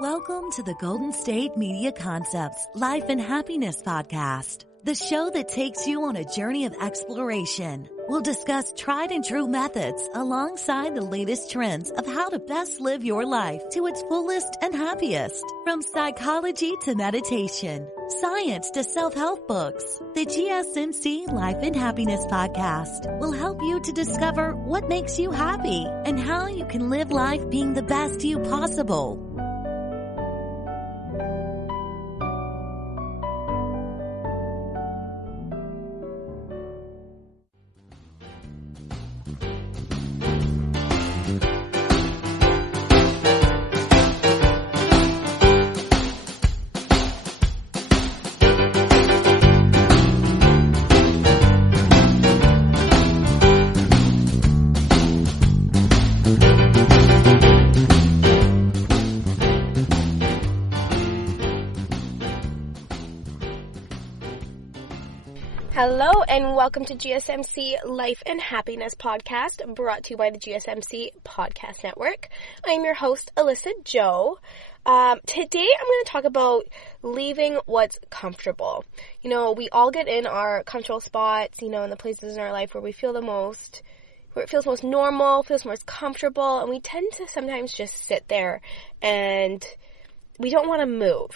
Welcome to the Golden State Media Concepts Life and Happiness Podcast, the show that takes you on a journey of exploration. We'll discuss tried and true methods alongside the latest trends of how to best live your life to its fullest and happiest. From psychology to meditation, science to self-help books, the GSMC Life and Happiness Podcast will help you to discover what makes you happy and how you can live life being the best you possible. Hello and welcome to GSMC Life and Happiness Podcast, brought to you by the GSMC Podcast Network. I am your host, Alyssa Jo. Today I'm going to talk about leaving what's comfortable. You know, we all get in our comfortable spots, in the places in our life where we feel where it feels most normal, feels most comfortable, and we tend to sometimes just sit there and we don't want to move.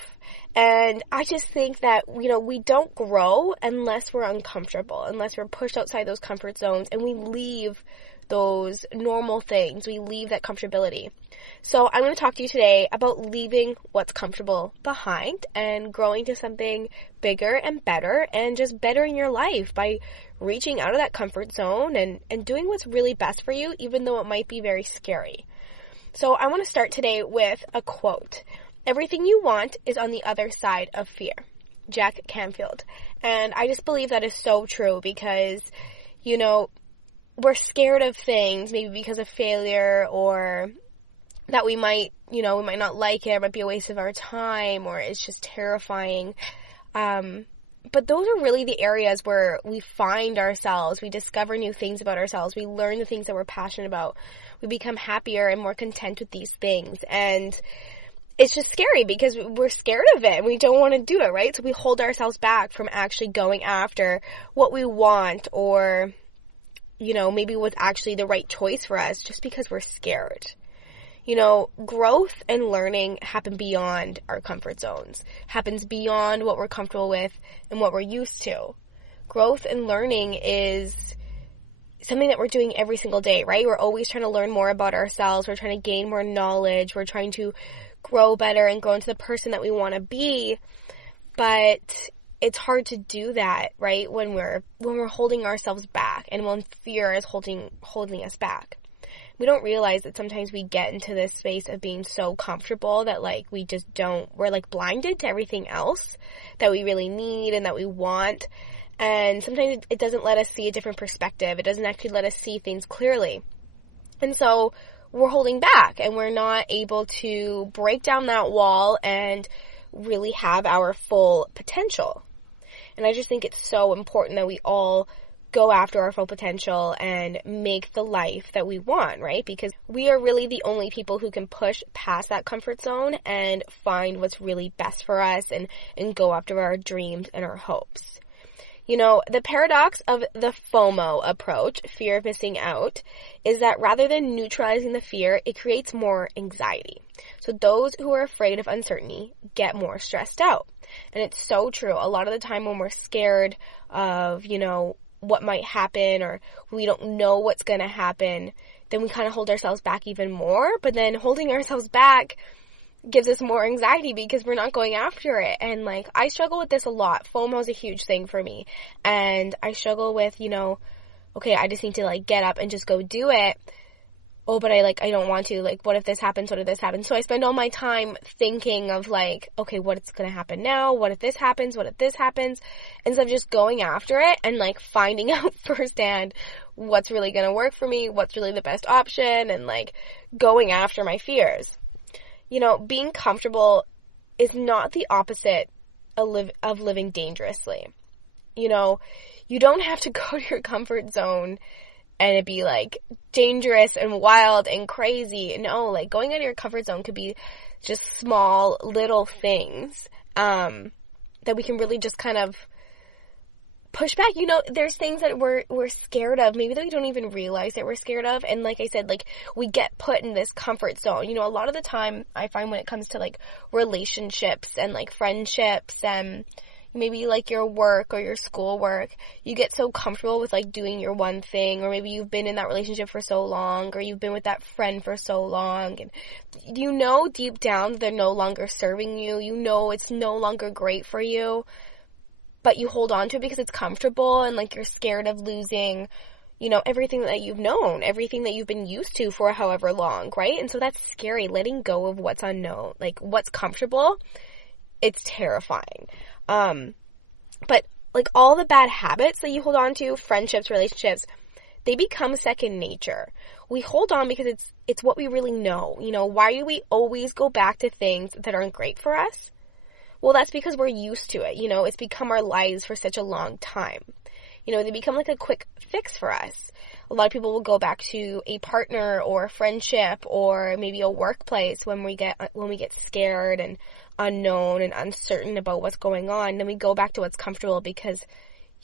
And I just think that, we don't grow unless we're uncomfortable, unless we're pushed outside those comfort zones and we leave those normal things. We leave that comfortability. So I'm going to talk to you today about leaving what's comfortable behind and growing to something bigger and better and just bettering your life by reaching out of that comfort zone and doing what's really best for you, even though it might be very scary. So I want to start today with a quote. Everything you want is on the other side of fear. Jack Canfield. And I just believe that is so true because, we're scared of things, maybe because of failure or that we might not like it, it might be a waste of our time or it's just terrifying. But those are really the areas where we find ourselves, we discover new things about ourselves, we learn the things that we're passionate about, we become happier and more content with these things. And it's just scary because we're scared of it and we don't want to do it, right? So we hold ourselves back from actually going after what we want or, maybe what's actually the right choice for us just because we're scared. Growth and learning happen beyond our comfort zones, happens beyond what we're comfortable with and what we're used to. Growth and learning is something that we're doing every single day, right? We're always trying to learn more about ourselves. We're trying to gain more knowledge. We're trying to grow better and grow into the person that we want to be. But it's hard to do that, right? When we're holding ourselves back and when fear is holding us back. We don't realize that sometimes we get into this space of being so comfortable that we're blinded to everything else that we really need and that we want. And sometimes it doesn't let us see a different perspective. It doesn't actually let us see things clearly. And so we're holding back and we're not able to break down that wall and really have our full potential. And I just think it's so important that we all go after our full potential and make the life that we want, right? Because we are really the only people who can push past that comfort zone and find what's really best for us and go after our dreams and our hopes. The paradox of the FOMO approach, fear of missing out, is that rather than neutralizing the fear, it creates more anxiety. So those who are afraid of uncertainty get more stressed out. And it's so true. A lot of the time when we're scared of, what might happen or we don't know what's going to happen, then we kind of hold ourselves back even more. But then holding ourselves back gives us more anxiety because we're not going after it. And I struggle with this a lot. FOMO is a huge thing for me. And I struggle with, okay, I just need to get up and just go do it. Oh, but I don't want to. What if this happens? What if this happens? So I spend all my time thinking of okay, what's going to happen now? What if this happens? What if this happens? Instead of just going after it and finding out firsthand what's really going to work for me, what's really the best option, and going after my fears. Being comfortable is not the opposite of living dangerously. You don't have to go to your comfort zone and it'd be like dangerous and wild and crazy. No, like going out of your comfort zone could be just small little things that we can really just kind of push back. You know, there's things that we're scared of, maybe that we don't even realize that we're scared of. And like I said, like we get put in this comfort zone. You know, a lot of the time I find when it comes to like relationships and like friendships and maybe like your work or your school work, you get so comfortable with like doing your one thing, or maybe you've been in that relationship for so long, or you've been with that friend for so long, and you know deep down they're no longer serving you. You know it's no longer great for you, but you hold on to it because it's comfortable, and like you're scared of losing, you know, everything that you've known, everything that you've been used to for however long, right? And so that's scary, letting go of what's unknown, like what's comfortable. It's terrifying. But like all the bad habits that you hold on to, friendships, relationships, they become second nature. We hold on because it's what we really know. You know, why do we always go back to things that aren't great for us? Well, that's because we're used to it. You know, it's become our lives for such a long time. You know, they become like a quick fix for us. A lot of people will go back to a partner or a friendship or maybe a workplace when we get scared and unknown and uncertain about what's going on. Then we go back to what's comfortable because,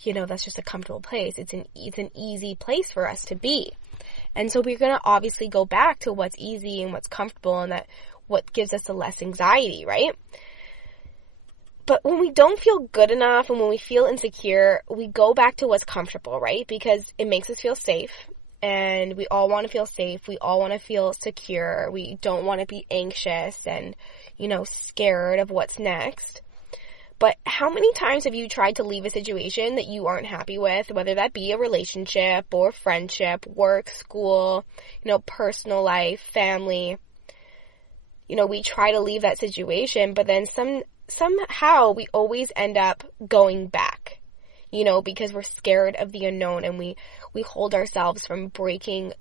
you know, that's just a comfortable place. It's an easy place for us to be. And so we're going to obviously go back to what's easy and what's comfortable, and that what gives us the less anxiety, right? But when we don't feel good enough and when we feel insecure, we go back to what's comfortable, right? Because it makes us feel safe, and we all want to feel safe. We all want to feel secure. We don't want to be anxious and, you know, scared of what's next. But how many times have you tried to leave a situation that you aren't happy with, whether that be a relationship or friendship, work, school, you know, personal life, family? You know, we try to leave that situation, but then somehow we always end up going back, you know, because we're scared of the unknown, and we hold ourselves from breaking,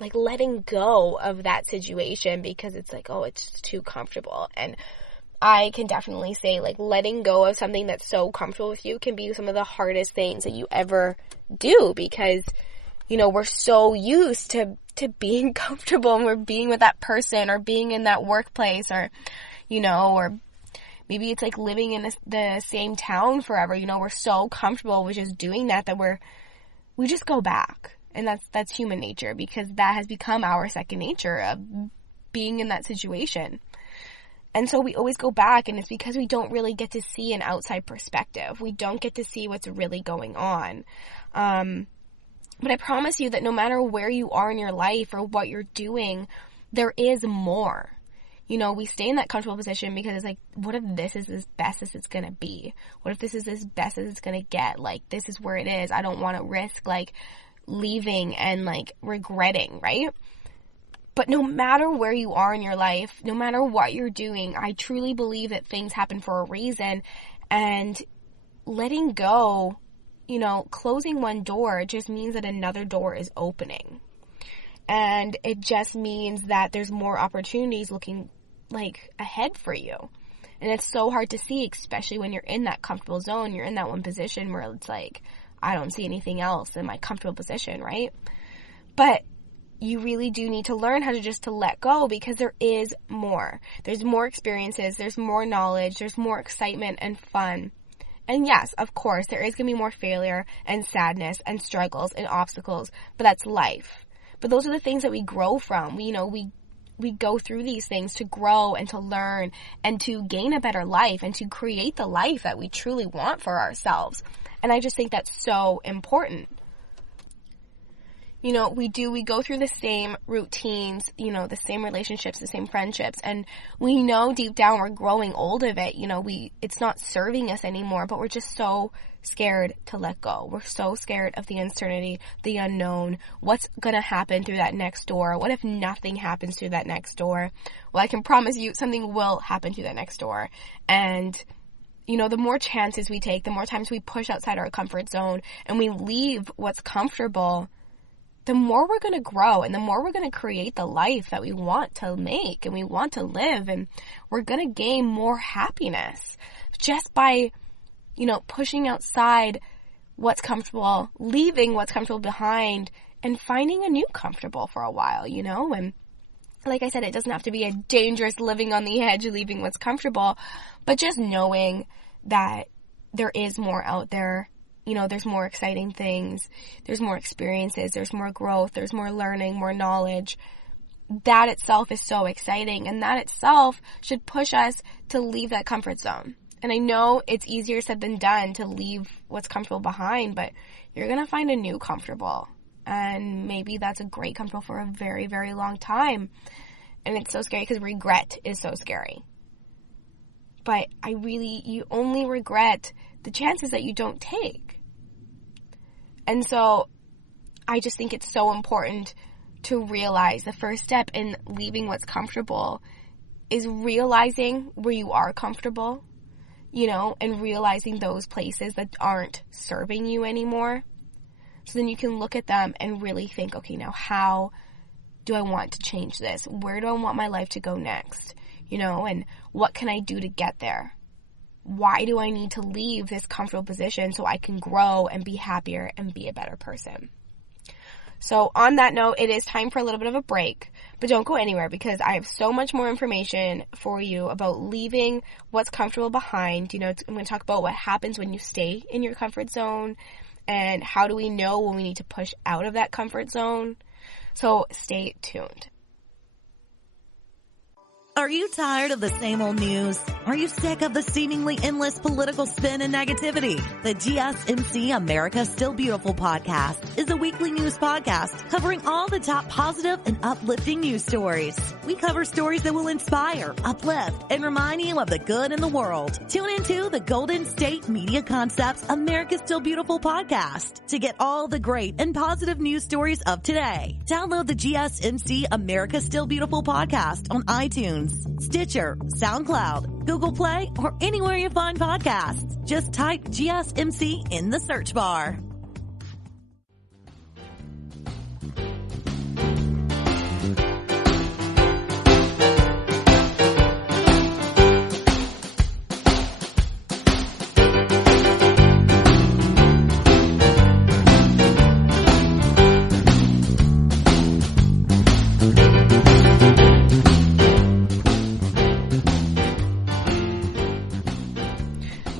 like letting go of that situation because it's like, oh, it's too comfortable. And I can definitely say, like, letting go of something that's so comfortable with you can be some of the hardest things that you ever do, because, you know, we're so used to being comfortable, and we're being with that person or being in that workplace, or, you know, or maybe it's like living in the same town forever. You know, we're so comfortable with just doing that we just go back. And that's human nature, because that has become our second nature of being in that situation. And so we always go back, and it's because we don't really get to see an outside perspective. We don't get to see what's really going on. But I promise you that no matter where you are in your life or what you're doing, there is more. You know, we stay in that comfortable position because it's like, what if this is as best as it's going to be? What if this is as best as it's going to get? Like, this is where it is. I don't want to risk, like, leaving and, like, regretting, right? But no matter where you are in your life, no matter what you're doing, I truly believe that things happen for a reason. And letting go, you know, closing one door just means that another door is opening. And it just means that there's more opportunities looking, like, ahead for you. And it's so hard to see, especially when you're in that comfortable zone. You're in that one position where it's like, I don't see anything else in my comfortable position, right? But you really do need to learn how to let go, because there is more. There's more experiences, there's more knowledge, there's more excitement and fun. And yes, of course, there is going to be more failure and sadness and struggles and obstacles, but that's life. But those are the things that we grow from. We go through these things to grow and to learn and to gain a better life and to create the life that we truly want for ourselves. And I just think that's so important. You know, we go through the same routines, you know, the same relationships, the same friendships, and we know deep down we're growing old of it. You know, it's not serving us anymore, but we're just so scared to let go. We're so scared of the uncertainty, the unknown, what's going to happen through that next door. What if nothing happens through that next door? Well, I can promise you something will happen through that next door. And, you know, the more chances we take, the more times we push outside our comfort zone and we leave what's comfortable, the more we're going to grow, and the more we're going to create the life that we want to make and we want to live, and we're going to gain more happiness just by, you know, pushing outside what's comfortable, leaving what's comfortable behind, and finding a new comfortable for a while, and like I said, it doesn't have to be a dangerous living on the edge, leaving what's comfortable, but just knowing that there is more out there. There's more exciting things, there's more experiences, there's more growth, there's more learning, more knowledge. That itself is so exciting, and that itself should push us to leave that comfort zone. And I know it's easier said than done to leave what's comfortable behind, but you're going to find a new comfortable. And maybe that's a great comfortable for a very, very long time. And it's so scary because regret is so scary. But you only regret the chances that you don't take. And so I just think it's so important to realize the first step in leaving what's comfortable is realizing where you are comfortable, and realizing those places that aren't serving you anymore. So then you can look at them and really think, okay, now how do I want to change this? Where do I want my life to go next? And what can I do to get there? Why do I need to leave this comfortable position so I can grow and be happier and be a better person? So on that note, it is time for a little bit of a break, but don't go anywhere because I have so much more information for you about leaving what's comfortable behind. I'm going to talk about what happens when you stay in your comfort zone and how do we know when we need to push out of that comfort zone. So stay tuned. Are you tired of the same old news? Are you sick of the seemingly endless political spin and negativity? The GSMC America's Still Beautiful podcast is a weekly news podcast covering all the top positive and uplifting news stories. We cover stories that will inspire, uplift, and remind you of the good in the world. Tune into the Golden State Media Concepts America's Still Beautiful podcast to get all the great and positive news stories of today. Download the GSMC America's Still Beautiful podcast on iTunes, Stitcher, SoundCloud, Google Play, or anywhere you find podcasts. Just type GSMC in the search bar.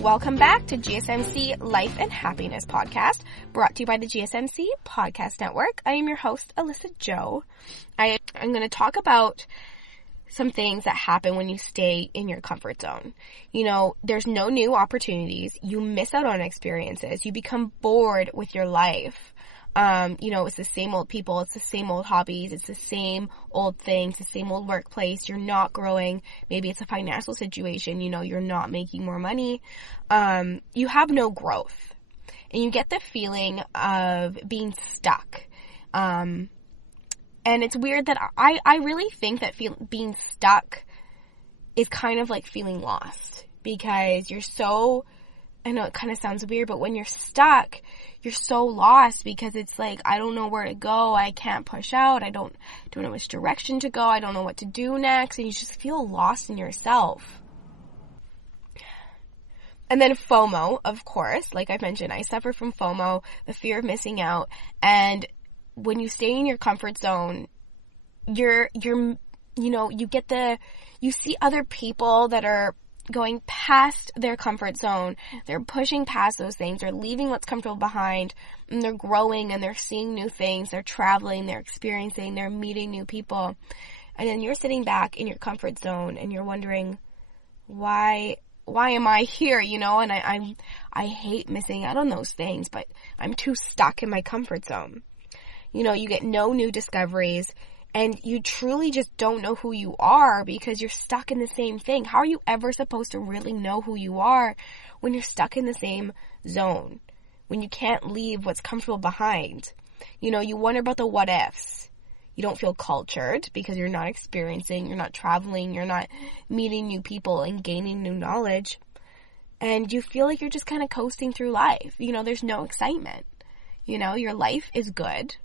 Welcome back to GSMC Life and Happiness Podcast, brought to you by the GSMC Podcast Network. I am your host, Alyssa Jo. I'm going to talk about some things that happen when you stay in your comfort zone. There's no new opportunities. You miss out on experiences. You become bored with your life. It's the same old people, it's the same old hobbies, it's the same old things, the same old workplace. You're not growing. Maybe it's a financial situation, you're not making more money. You have no growth. And you get the feeling of being stuck. And it's weird that I really think that being stuck is kind of like feeling lost, because I know it kind of sounds weird, but when you're stuck, you're so lost because it's like, I don't know where to go. I can't push out. I don't know which direction to go. I don't know what to do next. And you just feel lost in yourself. And then FOMO, of course, like I mentioned, I suffer from FOMO, the fear of missing out. And when you stay in your comfort zone, you see other people that are going past their comfort zone. They're pushing past those things. They're leaving what's comfortable behind, and they're growing, and they're seeing new things. They're traveling, they're experiencing, they're meeting new people. And then you're sitting back in your comfort zone and you're wondering, why am I here? And I hate missing out on those things, but I'm too stuck in my comfort zone. You get no new discoveries. And you truly just don't know who you are because you're stuck in the same thing. How are you ever supposed to really know who you are when you're stuck in the same zone? When you can't leave what's comfortable behind? You wonder about the what ifs. You don't feel cultured because you're not experiencing, you're not traveling, you're not meeting new people and gaining new knowledge. And you feel like you're just kind of coasting through life. There's no excitement. Your life is good.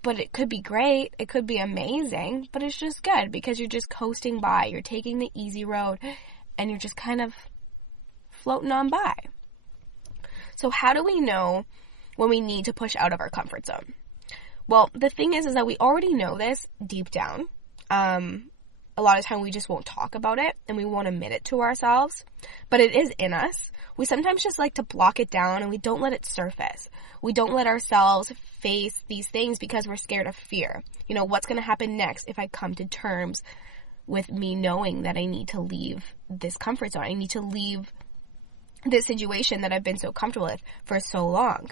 But it could be great, it could be amazing, but it's just good because you're just coasting by. You're taking the easy road and you're just kind of floating on by. So how do we know when we need to push out of our comfort zone? Well, the thing is that we already know this deep down. A lot of time we just won't talk about it and we won't admit it to ourselves, but it is in us. We sometimes just like to block it down and we don't let it surface. We don't let ourselves face these things because we're scared of fear. You know, what's going to happen next if I come to terms with me knowing that I need to leave this comfort zone? I need to leave this situation that I've been so comfortable with for so long.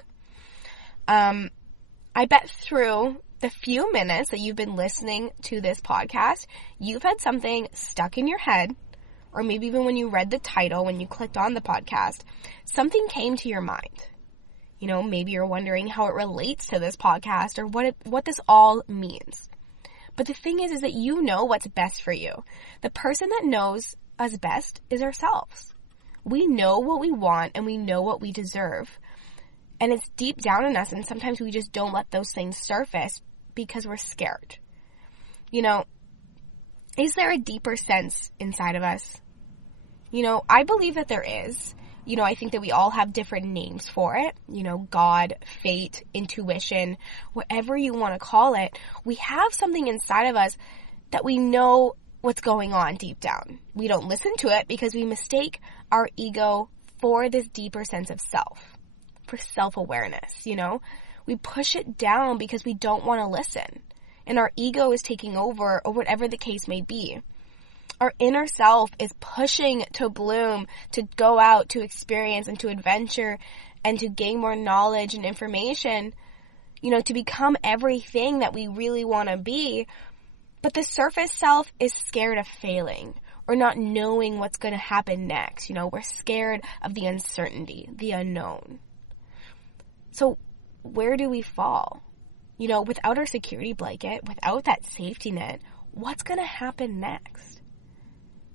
I bet through the few minutes that you've been listening to this podcast, you've had something stuck in your head, or maybe even when you read the title, when you clicked on the podcast, something came to your mind. You know, maybe you're wondering how it relates to this podcast or what this all means. But the thing is that you know what's best for you. The person that knows us best is ourselves. We know what we want and we know what we deserve. And it's deep down in us, and sometimes we just don't let those things surface because we're scared. You know, is there a deeper sense inside of us? You know, I believe that there is. You know, I think that we all have different names for it. You know, God, fate, intuition, whatever you want to call it. We have something inside of us that we know what's going on deep down. We don't listen to it because we mistake our ego for this deeper sense of self, for self-awareness, you know? We push it down because we don't want to listen. And our ego is taking over, or whatever the case may be. Our inner self is pushing to bloom, to go out, to experience, and to adventure, and to gain more knowledge and information, you know, to become everything that we really want to be. But the surface self is scared of failing, or not knowing what's going to happen next. You know, we're scared of the uncertainty, the unknown. So where do we fall? You know, without our security blanket, without that safety net, what's going to happen next?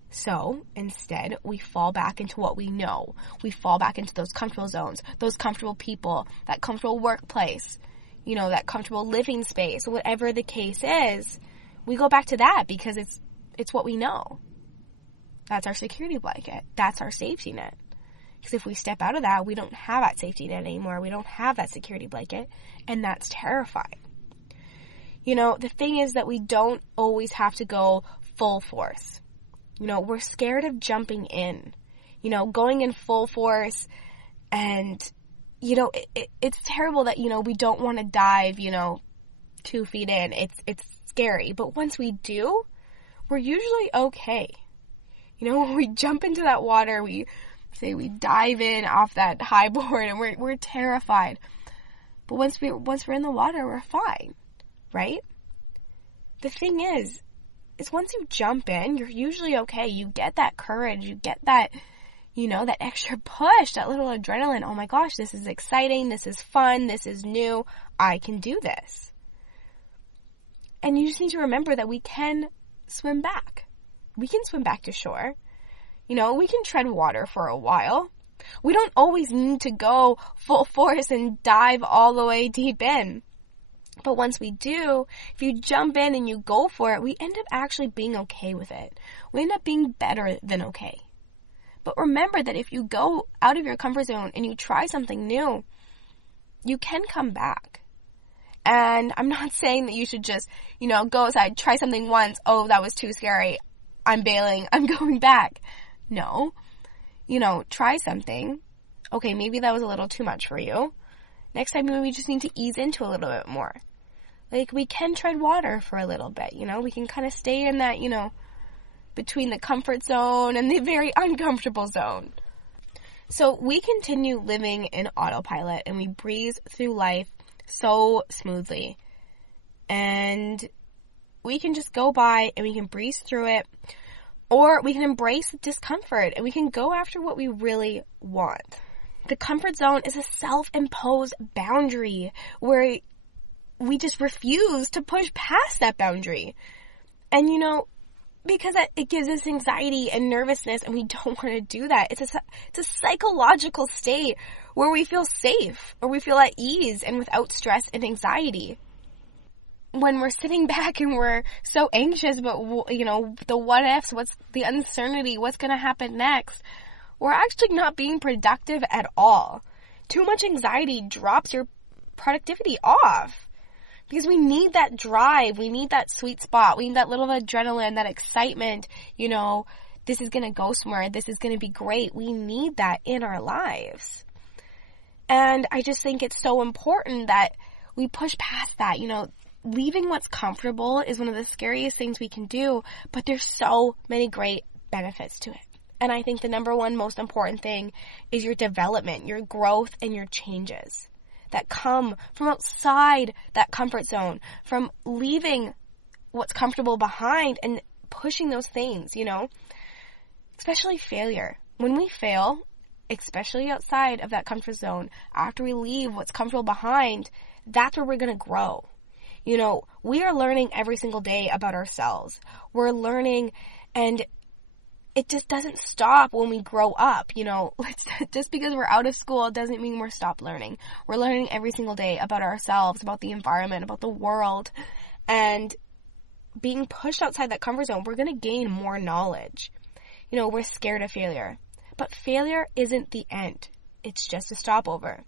So instead, we fall back into what we know. We fall back into those comfortable zones, those comfortable people, that comfortable workplace, you know, that comfortable living space, whatever the case is. We go back to that because it's what we know. That's our security blanket. That's our safety net. Because if we step out of that, we don't have that safety net anymore. We don't have that security blanket. And that's terrifying. You know, the thing is that we don't always have to go full force. You know, we're scared of jumping in. You know, going in full force. And, you know, it's terrible that, you know, we don't want to dive, you know, 2 feet in. It's scary. But once we do, we're usually okay. You know, when we jump into that water, we dive in off that high board and we're terrified. But once we're in the water, we're fine, right? The thing is once you jump in, you're usually okay. You get that courage, you get that, you know, that extra push, that little adrenaline. Oh my gosh, this is exciting, this is fun, this is new, I can do this. And you just need to remember that we can swim back. We can swim back to shore. You know, we can tread water for a while. We don't always need to go full force and dive all the way deep in. But once we do, if you jump in and you go for it, we end up actually being okay with it. We end up being better than okay. But remember that if you go out of your comfort zone and you try something new, you can come back. And I'm not saying that you should just, you know, go outside, try something once, oh, that was too scary, I'm bailing, I'm going back. No. You know, try something. Okay, maybe that was a little too much for you. Next time, maybe we just need to ease into a little bit more. Like, we can tread water for a little bit, you know? We can kind of stay in that, you know, between the comfort zone and the very uncomfortable zone. So we continue living in autopilot and we breeze through life so smoothly. And we can just go by and we can breeze through it. Or we can embrace the discomfort and we can go after what we really want. The comfort zone is a self-imposed boundary where we just refuse to push past that boundary. And, you know, because it gives us anxiety and nervousness and we don't want to do that. It's a psychological state where we feel safe or we feel at ease and without stress and anxiety. When we're sitting back and we're so anxious about, you know, the what ifs, what's the uncertainty, what's going to happen next, we're actually not being productive at all. Too much anxiety drops your productivity off. Because we need that drive. We need that sweet spot. We need that little adrenaline, that excitement. You know, this is going to go somewhere. This is going to be great. We need that in our lives. And I just think it's so important that we push past that. You know, leaving what's comfortable is one of the scariest things we can do, but there's so many great benefits to it. And I think the number one most important thing is your development, your growth, and your changes that come from outside that comfort zone, from leaving what's comfortable behind and pushing those things, you know, especially failure. When we fail, especially outside of that comfort zone, after we leave what's comfortable behind, that's where we're going to grow. You know, we are learning every single day about ourselves. We're learning, and it just doesn't stop when we grow up. You know, just because we're out of school doesn't mean we're stopped learning. We're learning every single day about ourselves, about the environment, about the world, and being pushed outside that comfort zone, we're going to gain more knowledge. You know, we're scared of failure, but failure isn't the end. It's just a stopover.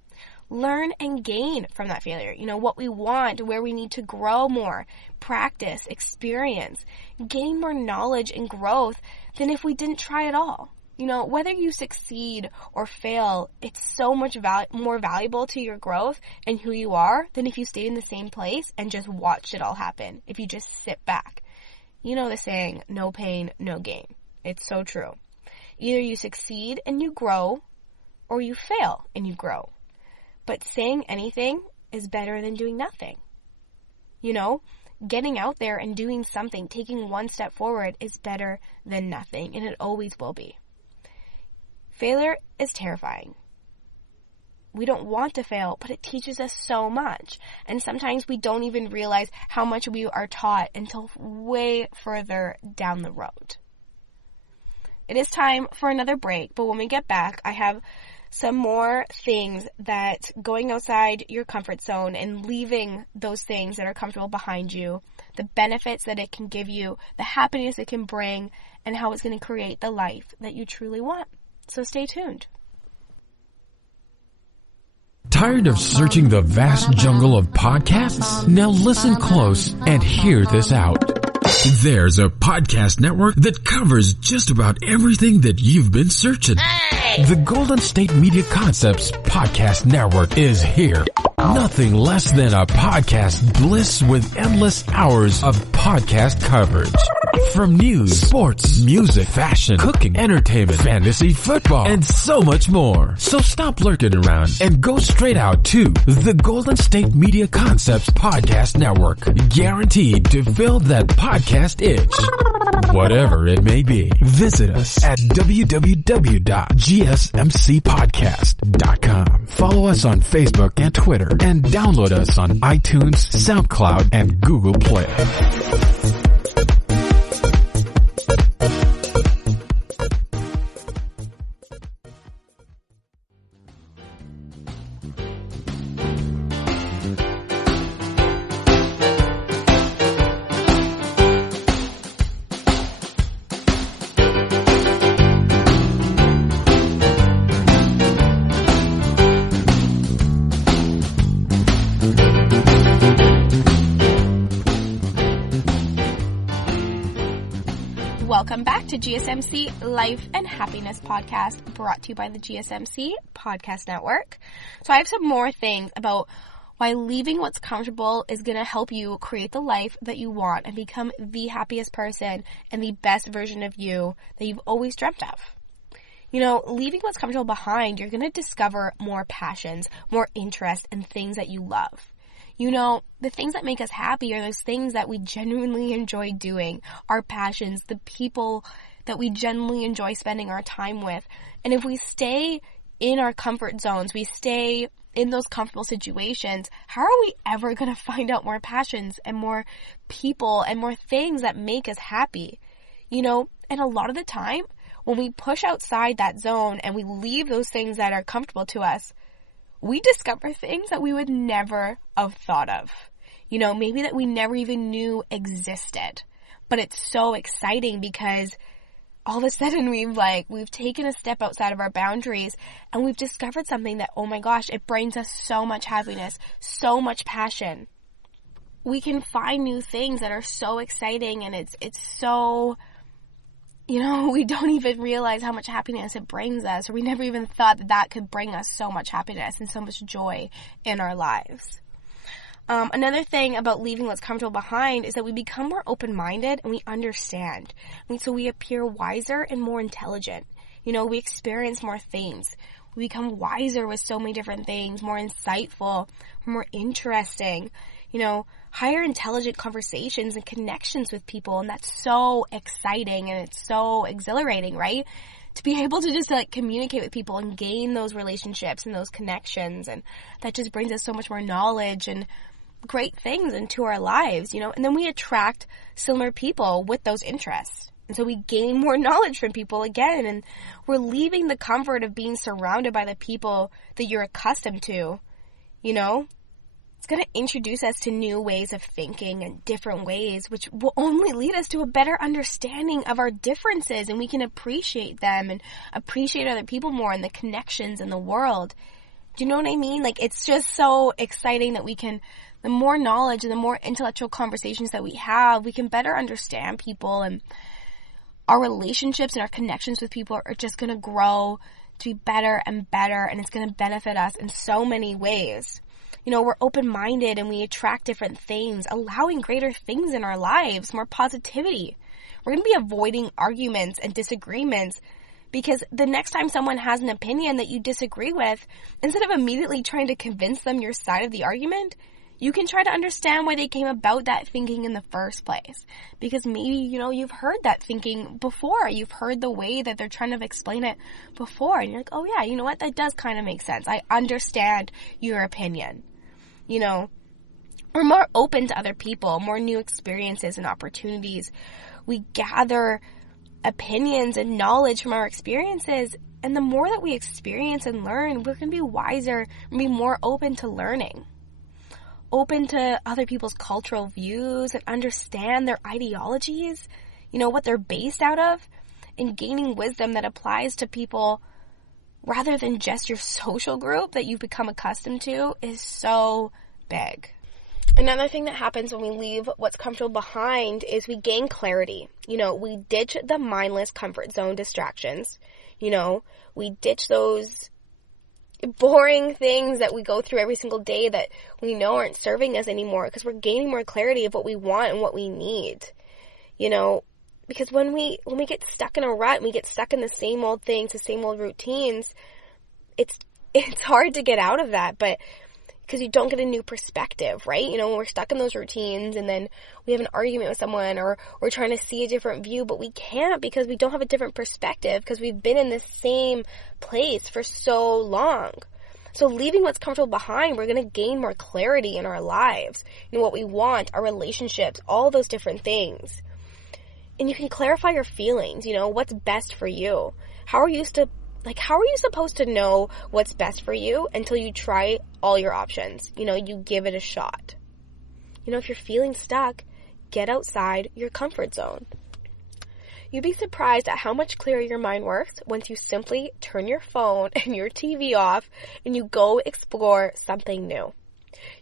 Learn and gain from that failure. You know, what we want, where we need to grow more, practice, experience, gain more knowledge and growth than if we didn't try at all. You know, whether you succeed or fail, it's so much more valuable to your growth and who you are than if you stayed in the same place and just watched it all happen. If you just sit back. You know the saying, no pain, no gain. It's so true. Either you succeed and you grow, or you fail and you grow. But saying anything is better than doing nothing. You know, getting out there and doing something, taking one step forward is better than nothing, and it always will be. Failure is terrifying. We don't want to fail, but it teaches us so much. And sometimes we don't even realize how much we are taught until way further down the road. It is time for another break, but when we get back, I have some more things that going outside your comfort zone and leaving those things that are comfortable behind you, the benefits that it can give you, the happiness it can bring, and how it's going to create the life that you truly want. So stay tuned. Tired of searching the vast jungle of podcasts? Now listen close and hear this out. There's a podcast network that covers just about everything that you've been searching. Hey! The Golden State Media Concepts Podcast Network is here. Nothing less than a podcast bliss with endless hours of podcast coverage. From news, sports, music, fashion, cooking, entertainment, fantasy, football, and so much more. So stop lurking around and go straight out to the Golden State Media Concepts Podcast Network. Guaranteed to fill that podcast itch. Whatever it may be. Visit us at www.gsmcpodcast.com. Follow us on Facebook and Twitter, and download us on iTunes, SoundCloud, and Google Play. Welcome back to GSMC Life and Happiness Podcast, brought to you by the GSMC Podcast Network. So I have some more things about why leaving what's comfortable is going to help you create the life that you want and become the happiest person and the best version of you that you've always dreamt of. You know, leaving what's comfortable behind, you're going to discover more passions, more interest, and things that you love. You know, the things that make us happy are those things that we genuinely enjoy doing, our passions, the people that we genuinely enjoy spending our time with. And if we stay in our comfort zones, we stay in those comfortable situations, how are we ever going to find out more passions and more people and more things that make us happy? You know, and a lot of the time, when we push outside that zone and we leave those things that are comfortable to us, we discover things that we would never have thought of. You know, maybe that we never even knew existed. But it's so exciting because all of a sudden we've taken a step outside of our boundaries and we've discovered something that, oh my gosh, it brings us so much happiness, so much passion. we can find new things that are so exciting, and it's so, we don't even realize how much happiness it brings us, or we never even thought that could bring us so much happiness and so much joy in our lives. Another thing about leaving what's comfortable behind is that we become more open-minded and we understand. So we appear wiser and more intelligent. We experience more things. We become wiser with so many different things, more insightful, more interesting, higher intelligent conversations and connections with people. And that's so exciting and it's so exhilarating, right? To be able to just communicate with people and gain those relationships and those connections. And that just brings us so much more knowledge and great things into our lives, and then we attract similar people with those interests. And so we gain more knowledge from people again, and we're leaving the comfort of being surrounded by the people that you're accustomed to, It's going to introduce us to new ways of thinking and different ways, which will only lead us to a better understanding of our differences, and we can appreciate them and appreciate other people more and the connections in the world. Do you know what I mean? It's just so exciting that the more knowledge and the more intellectual conversations that we have, we can better understand people, and our relationships and our connections with people are just going to grow to be better and better, and it's going to benefit us in so many ways. We're open-minded and we attract different things, allowing greater things in our lives, more positivity. We're going to be avoiding arguments and disagreements, because the next time someone has an opinion that you disagree with, instead of immediately trying to convince them your side of the argument, you can try to understand why they came about that thinking in the first place. Because maybe, you've heard that thinking before. You've heard the way that they're trying to explain it before. And you're like, oh yeah, you know what? That does kind of make sense. I understand your opinion. We're more open to other people, more new experiences and opportunities. We gather opinions and knowledge from our experiences. And the more that we experience and learn, we're going to be wiser and be more open to learning. Open to other people's cultural views and understand their ideologies, what they're based out of, and gaining wisdom that applies to people rather than just your social group that you've become accustomed to is so big. Another thing that happens when we leave what's comfortable behind is we gain clarity. We ditch the mindless comfort zone distractions. We ditch those boring things that we go through every single day that we know aren't serving us anymore, because we're gaining more clarity of what we want and what we need. Because when we get stuck in a rut and we get stuck in the same old things, the same old routines, it's hard to get out of that, but because you don't get a new perspective, right? When we're stuck in those routines and then we have an argument with someone, or we're trying to see a different view, but we can't because we don't have a different perspective, because we've been in the same place for so long. So leaving what's comfortable behind, we're going to gain more clarity in our lives, what we want, our relationships, all those different things. And you can clarify your feelings, what's best for you. How are you supposed to know what's best for you until you try all your options? You give it a shot. If you're feeling stuck, get outside your comfort zone. You'd be surprised at how much clearer your mind works once you simply turn your phone and your TV off and you go explore something new.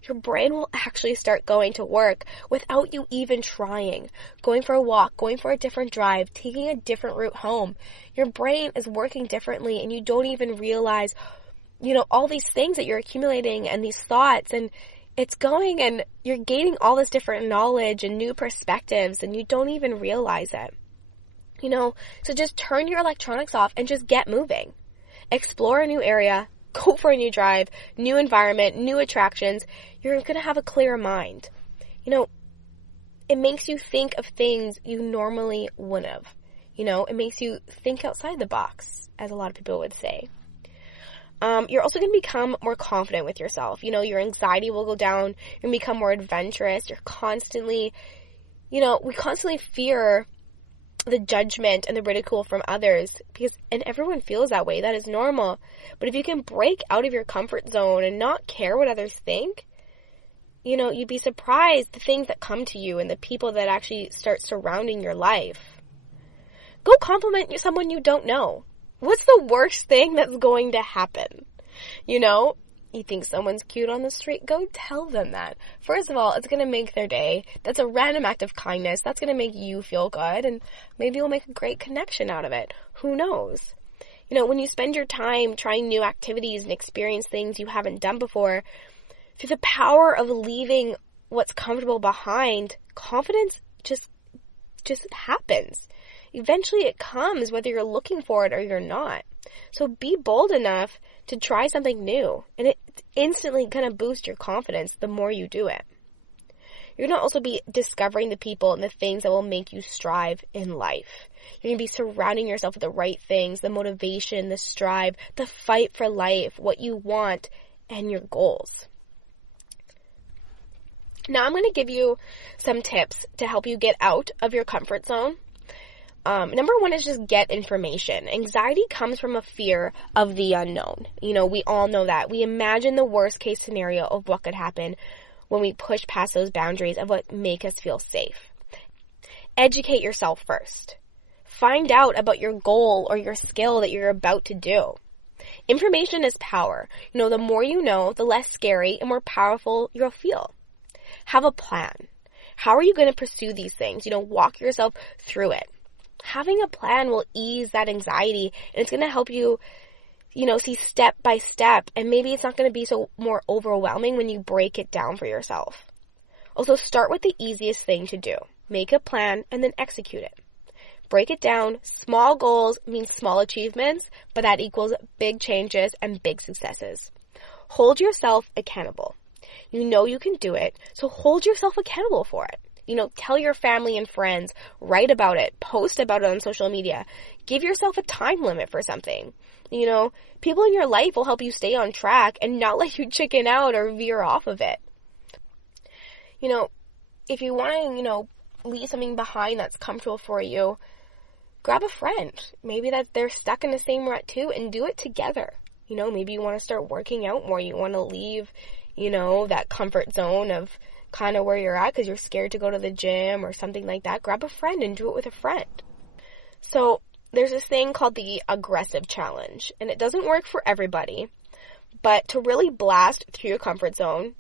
Your brain will actually start going to work without you even trying. Going for a walk, going for a different drive, taking a different route home. Your brain is working differently and you don't even realize, all these things that you're accumulating and these thoughts, and it's going and you're gaining all this different knowledge and new perspectives and you don't even realize it. So just turn your electronics off and just get moving. Explore a new area. Go for a new drive, new environment, new attractions. You're going to have a clearer mind. It makes you think of things you normally wouldn't have. It makes you think outside the box, as a lot of people would say. You're also going to become more confident with yourself. Your anxiety will go down. You're going to become more adventurous. You're constantly, we constantly fear the judgment and the ridicule from others, and everyone feels that way. That is normal. But if you can break out of your comfort zone and not care what others think, you'd be surprised the things that come to you and the people that actually start surrounding your life. Go compliment someone you don't know. What's the worst thing that's going to happen? You think someone's cute on the street? Go tell them that. First of all, it's going to make their day. That's a random act of kindness. That's going to make you feel good, and maybe you'll make a great connection out of it. Who knows? You know, when you spend your time trying new activities and experience things you haven't done before, through the power of leaving what's comfortable behind, confidence just happens. Eventually it comes whether you're looking for it or you're not. So be bold enough to try something new, and it's instantly going to boost your confidence the more you do it. You're going to also be discovering the people and the things that will make you strive in life. You're going to be surrounding yourself with the right things, the motivation, the strive, the fight for life, what you want, and your goals. Now I'm going to give you some tips to help you get out of your comfort zone. Number one is just get information. Anxiety comes from a fear of the unknown. You know, we all know that. We imagine the worst case scenario of what could happen when we push past those boundaries of what make us feel safe. Educate yourself first. Find out about your goal or your skill that you're about to do. Information is power. You know, the more you know, the less scary and more powerful you'll feel. Have a plan. How are you going to pursue these things? You know, walk yourself through it. Having a plan will ease that anxiety, and it's going to help you, you know, see step by step, and maybe it's not going to be so more overwhelming when you break it down for yourself. Also, start with the easiest thing to do. Make a plan and then execute it. Break it down. Small goals mean small achievements, but that equals big changes and big successes. Hold yourself accountable. You know you can do it, so hold yourself accountable for it. You know, tell your family and friends, write about it, post about it on social media. Give yourself a time limit for something. You know, people in your life will help you stay on track and not let you chicken out or veer off of it. You know, if you want to, you know, leave something behind that's comfortable for you, grab a friend. Maybe that they're stuck in the same rut too, and do it together. You know, maybe you want to start working out more. You want to leave, you know, that comfort zone of kind of where you're at because you're scared to go to the gym or something like that. Grab a friend and do it with a friend. So there's this thing called the aggressive challenge, and it doesn't work for everybody, but to really blast through your comfort zone,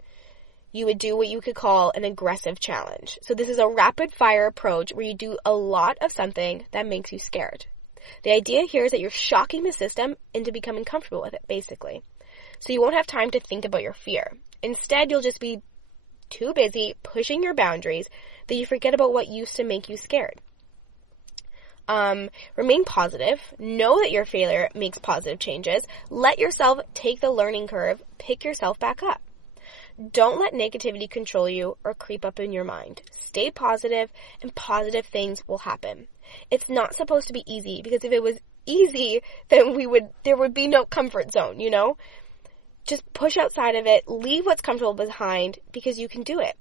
you would do what you could call an aggressive challenge. So this is a rapid fire approach where you do a lot of something that makes you scared. The idea here is that you're shocking the system into becoming comfortable with it, basically. So you won't have time to think about your fear. Instead, you'll just be too busy pushing your boundaries that you forget about what used to make you scared. Remain positive. Know that your failure makes positive changes. Let yourself take the learning curve. Pick yourself back up. Don't let negativity control you or creep up in your mind. Stay positive, and positive things will happen. It's not supposed to be easy, because if it was easy, then there would be no comfort zone, you know? Just push outside of it, leave what's comfortable behind, because you can do it.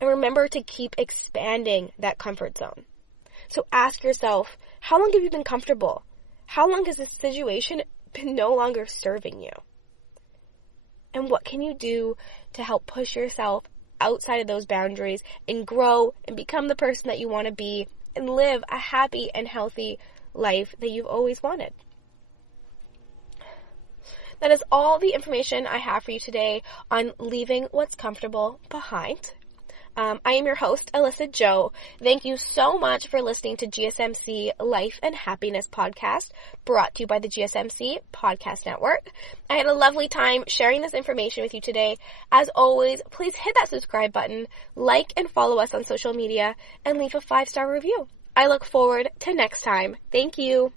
And remember to keep expanding that comfort zone. So ask yourself, how long have you been comfortable? How long has this situation been no longer serving you? And what can you do to help push yourself outside of those boundaries and grow and become the person that you want to be and live a happy and healthy life that you've always wanted? That is all the information I have for you today on leaving what's comfortable behind. I am your host, Alyssa Jo. Thank you so much for listening to GSMC Life and Happiness Podcast, brought to you by the GSMC Podcast Network. I had a lovely time sharing this information with you today. As always, please hit that subscribe button, like and follow us on social media, and leave a 5-star review. I look forward to next time. Thank you.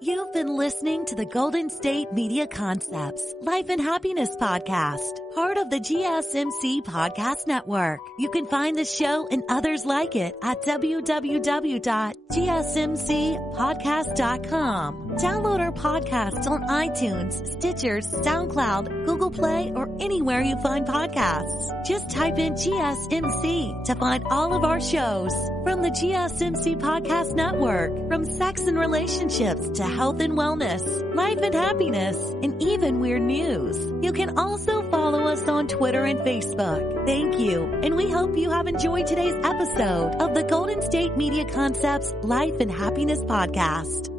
You've been listening to the Golden State Media Concepts Life and Happiness Podcast, part of the GSMC Podcast Network. You can find the show and others like it at www.gsmcpodcast.com. Download our podcasts on iTunes, Stitcher, SoundCloud, Google Play, or anywhere you find podcasts. Just type in GSMC to find all of our shows. From the GSMC Podcast Network, from sex and relationships to health and wellness, life and happiness, and even weird news. You can also follow us on Twitter and Facebook. Thank you, and we hope you have enjoyed today's episode of the Golden State Media Concepts Life and Happiness Podcast.